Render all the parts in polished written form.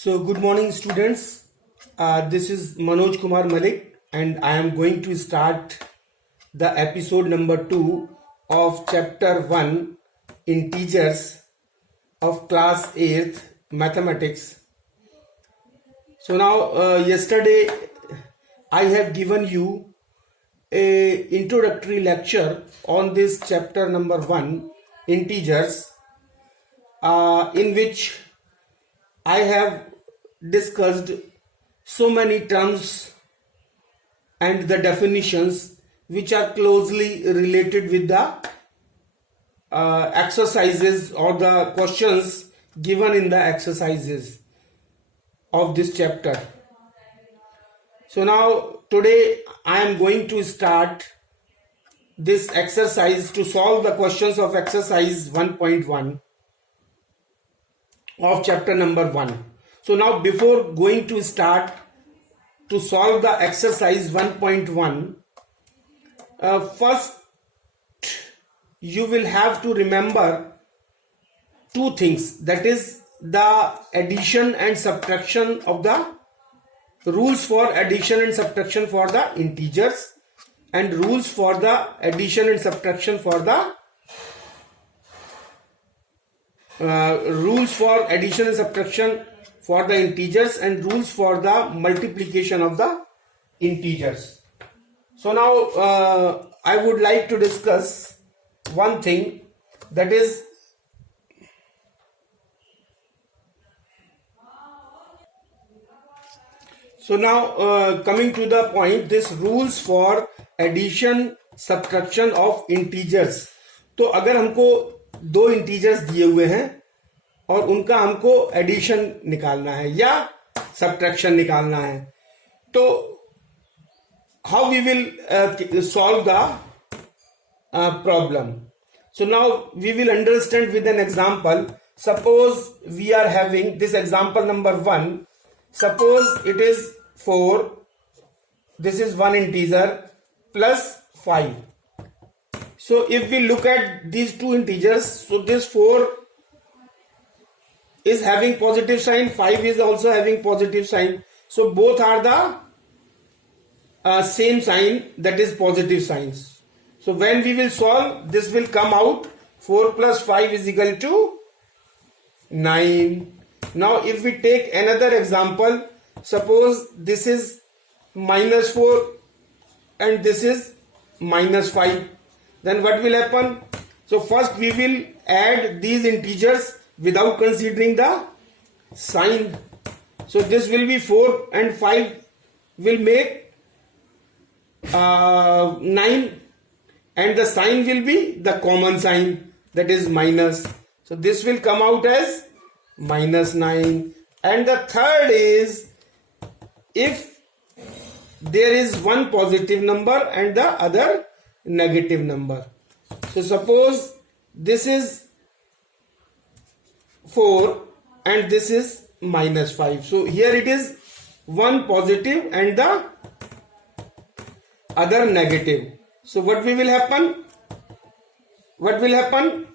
So, good morning, students. This is Manoj Kumar Malik, and I am going to start the episode number 2 of chapter 1 Integers of class 8th Mathematics. So, now yesterday I have given you a introductory lecture on this chapter number 1 Integers, in which I have discussed so many terms and the definitions which are closely related with the exercises or the questions given in the exercises of this chapter. So now today I am going to start this exercise to solve the questions of exercise 1.1 of chapter number 1. So now before going to start to solve the exercise 1.1, first you will have to remember two things, that is the addition and subtraction of the rules for addition and subtraction for the integers and rules for the addition and subtraction for the rules for addition and subtraction for the integers and rules for the multiplication of the integers. So now I would like to discuss one thing, that is coming to the point, this rules for addition subtraction of integers. तो अगर हमको दो integers दिए हुए हैं और उनका हमको एडिशन निकालना है या सब्ट्रैक्शन निकालना है, तो how we will solve the problem. So now we will understand with an example. Suppose we are having this example number 1. Suppose it is 4. This is one integer plus 5. So if we look at these two integers, so this 4 is having positive sign, 5 is also having positive sign. So both are the same sign, that is positive signs. So when we will solve, this will come out 4 plus 5 is equal to 9. Now if we take another example, suppose this is minus 4 and this is minus 5. Then what will happen? So first we will add these integers without considering the sign. So this will be 4 and 5 will make 9, and the sign will be the common sign, that is minus. So this will come out as minus 9. And the third is, if there is one positive number and the other negative number. So suppose this is 4 and this is minus 5. So here it is one positive and the other negative. So what will happen? What will happen?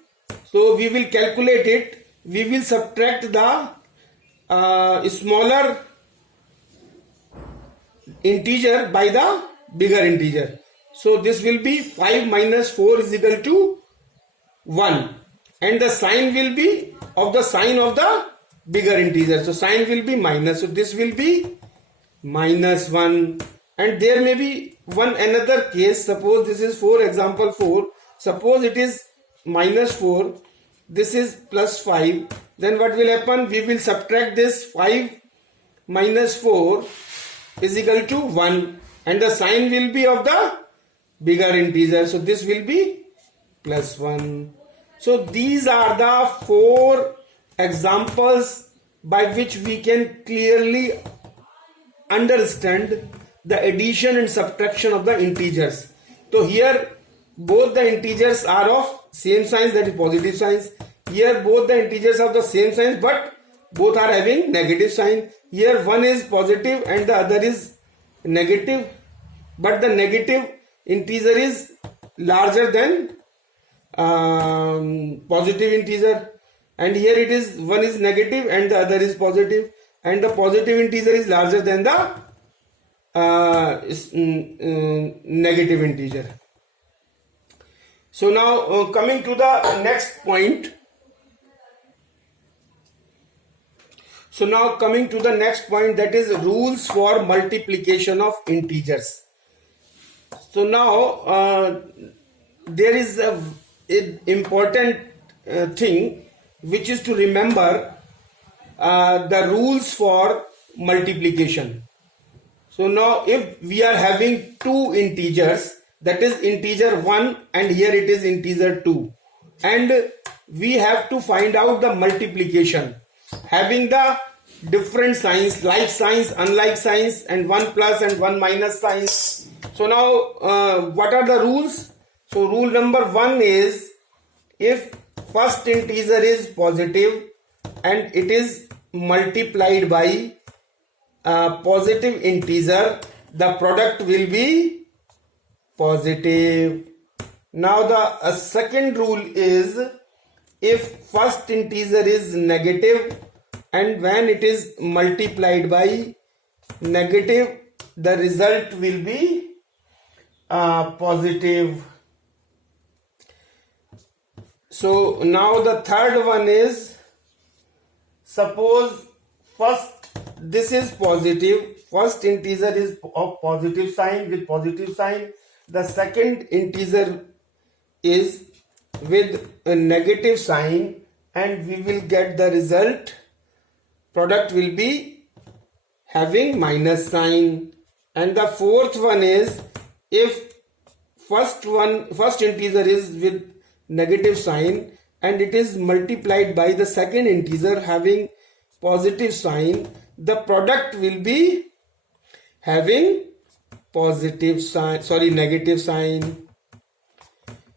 So we will calculate it. We will subtract the smaller integer by the bigger integer. So this will be 5 minus 4 is equal to 1, and the sign will be of the sign of the bigger integer. So sign will be minus. So this will be minus 1. And there may be one another case. Suppose this is 4, example 4. Suppose it is minus 4. This is plus 5. Then what will happen? We will subtract this 5 minus 4 is equal to 1. And the sign will be of the bigger integer. So this will be plus 1. So these are the 4 examples by which we can clearly understand the addition and subtraction of the integers. So here both the integers are of same signs, that is positive signs. Here both the integers are the same signs, but both are having negative sign. Here one is positive and the other is negative, but the negative integer is larger than positive integer, and here it is one is negative and the other is positive, and the positive integer is larger than the negative integer. So now coming to the next point. So now coming to the next point, that is rules for multiplication of integers. So now there is an important thing which is to remember the rules for multiplication. So now if we are having two integers, that is integer 1 and here it is integer 2, and we have to find out the multiplication having the different signs, like signs, unlike signs, and 1 plus and 1 minus signs. So now what are the rules? So rule number 1 is, if first integer is positive and it is multiplied by positive integer, the product will be positive. Now the second rule is, if first integer is negative and when it is multiplied by negative, the result will be positive. So now the third one is, suppose first this is positive, first integer is of positive sign with positive sign, the second integer is with a negative sign, and we will get the result, product will be having minus sign. And the fourth one is, if first integer is with negative sign and it is multiplied by the second integer having positive sign, the product will be having negative sign.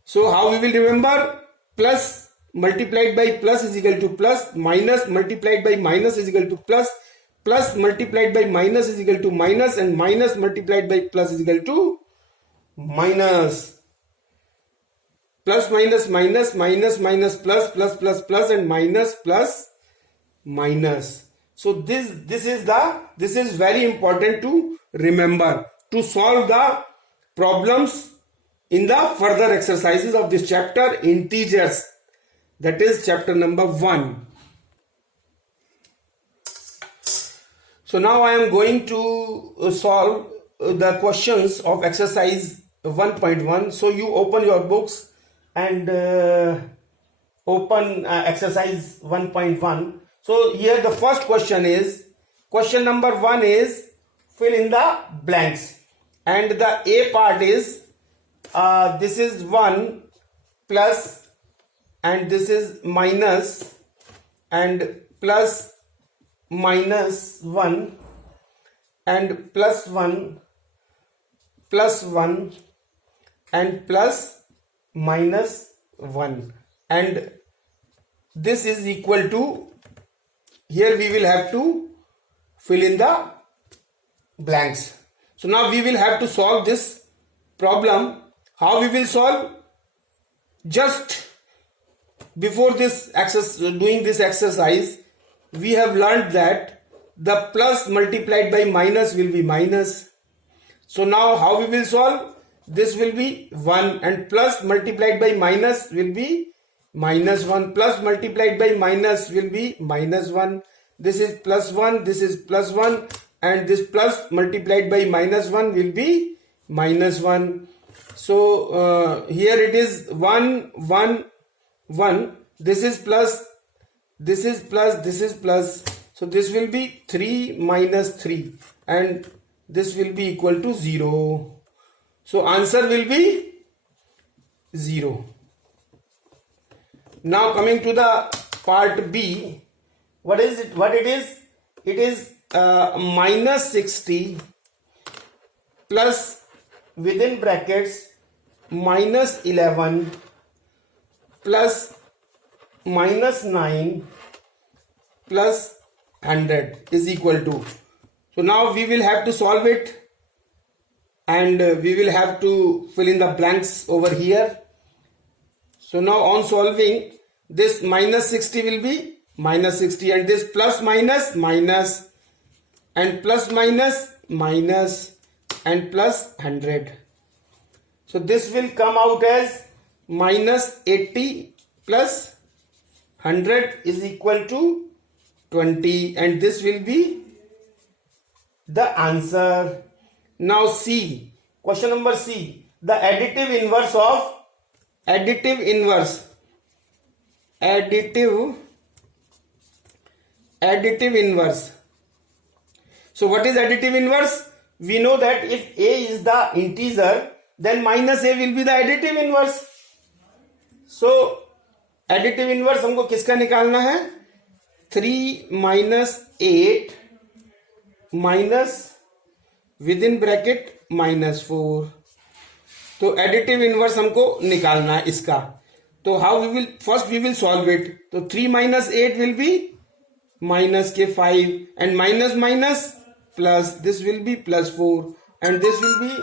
So how we will remember? Plus multiplied by plus is equal to plus, minus multiplied by minus is equal to plus, plus multiplied by minus is equal to minus, and minus multiplied by plus is equal to minus. Plus minus minus, minus minus plus, plus plus plus, and minus plus minus. So this is very important to remember to solve the problems in the further exercises of this chapter, integers, that is chapter number 1. So now I am going to solve the questions of exercise 1.1. So you open your books and open exercise 1.1. So here the first question is, question number 1 is, fill in the blanks, and the A part is, this is 1 plus and this is minus, and plus minus 1 and plus 1 plus 1 and plus minus 1, and this is equal to, here we will have to fill in the blanks. So now we will have to solve this problem. How we will solve? Just before this doing this exercise, we have learned that the plus multiplied by minus will be minus. So now how we will solve? This will be 1, and plus multiplied by minus will be minus 1, plus multiplied by minus will be minus 1. This is plus 1, this is plus 1, and this plus multiplied by minus 1 will be minus 1. So here it is 1, 1, 1. This is plus, this is plus, this is plus. So this will be 3 minus 3, and this will be equal to 0. So answer will be 0. Now coming to the part B, what is it? What it is? It is minus 60 plus, within brackets, minus 11 plus minus 9 plus 100 is equal to. So now we will have to solve it, and we will have to fill in the blanks over here. So now on solving, this minus 60 will be minus 60, and this plus minus minus. and plus minus minus and plus 100. So this will come out as minus 80 plus 100 is equal to 20, and this will be the answer. Now C, question number C, the additive inverse of additive inverse So what is additive inverse? We know that if A is the integer, then minus A will be the additive inverse. So additive inverse हमको किसका निकालना है? 3 minus 8 minus within bracket minus 4. तो additive inverse हमको निकालना है इसका. तो how we will, first we will solve it. तो 3 minus 8 will be minus के 5 and minus minus plus, this will be plus 4 and this will be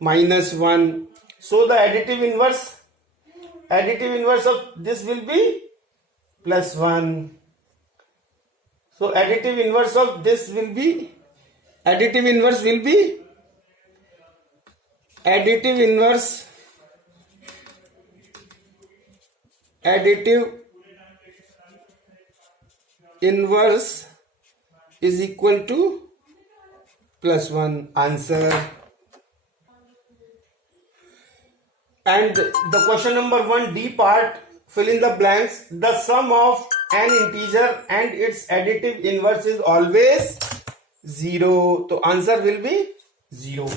minus 1. So the additive inverse of this will be plus 1. So additive inverse of this will be additive inverse is equal to plus 1. Answer. And the question number 1D part, fill in the blanks. The sum of an integer and its additive inverse is always 0. So answer will be 0.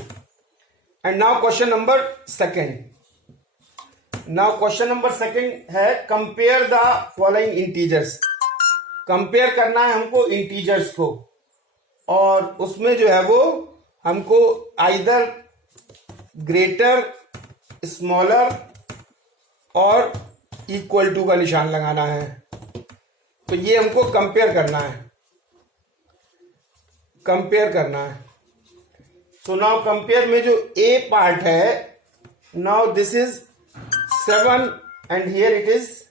And now question number 2. Now question number 2 है compare the following integers. Compare करना है हमको integers को, और उसमें जो है वो हमको आइदर ग्रेटर, स्मॉलर और इक्वल टू का निशान लगाना है. तो ये हमको कंपेयर करना है. सो नाउ कंपेयर में जो ए पार्ट है, now this is 7 and here it is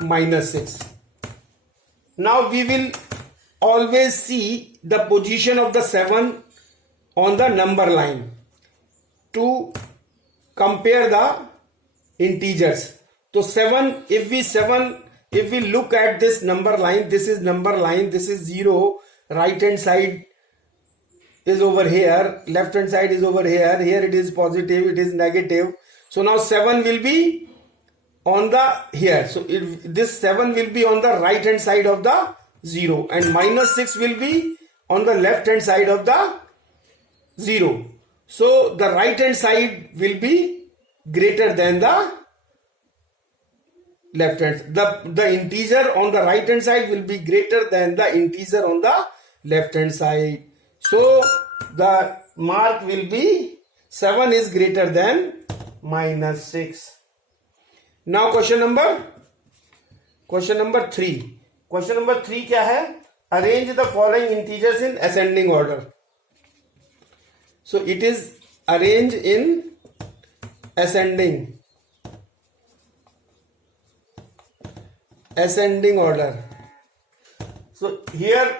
minus 6. Now we will always see the position of the 7 on the number line to compare the integers. So 7, if we look at this number line, this is number line, this is 0, right hand side is over here, left hand side is over here, here it is positive, it is negative. So now 7 will be on the here. So this 7 will be on the right hand side of the 0 and minus 6 will be on the left hand side of the 0. So the right hand side will be greater than the left hand. The integer on the right hand side will be greater than the integer on the left hand side. So the mark will be 7 is greater than minus 6. Now question number 3. Question number 3 क्या है? Arrange the following integers in ascending order. So it is arrange in ascending order. So here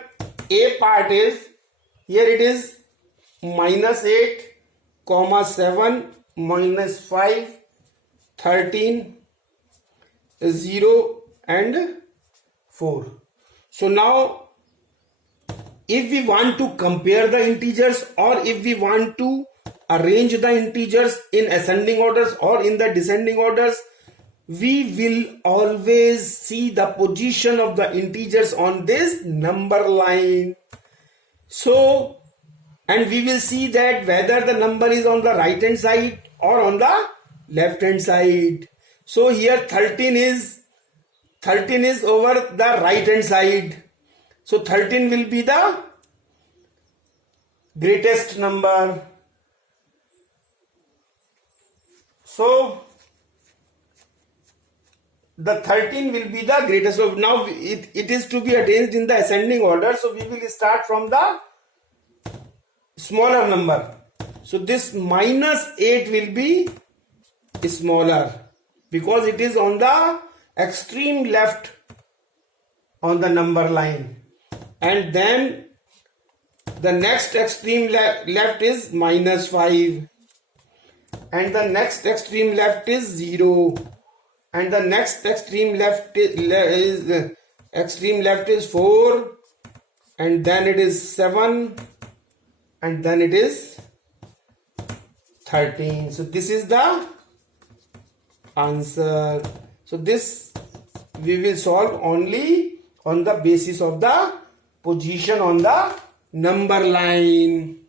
A part is, here it is minus 8, comma 7, minus 5, 13, 0 and 4. So now if we want to compare the integers, or if we want to arrange the integers in ascending orders or in the descending orders, we will always see the position of the integers on this number line. So, and we will see that whether the number is on the right hand side or on the left hand side. So here 13 is over the right hand side. So 13 will be the greatest number. So the 13 will be the greatest. So now it is to be arranged in the ascending order. So we will start from the smaller number. So this minus 8 will be smaller because it is on the extreme left on the number line, and then The next extreme left is -5, and the next extreme left is 0, and the next extreme left is 4, and then it is 7, and then it is 13. So this is the answer. So this we will solve only on the basis of the position on the number line.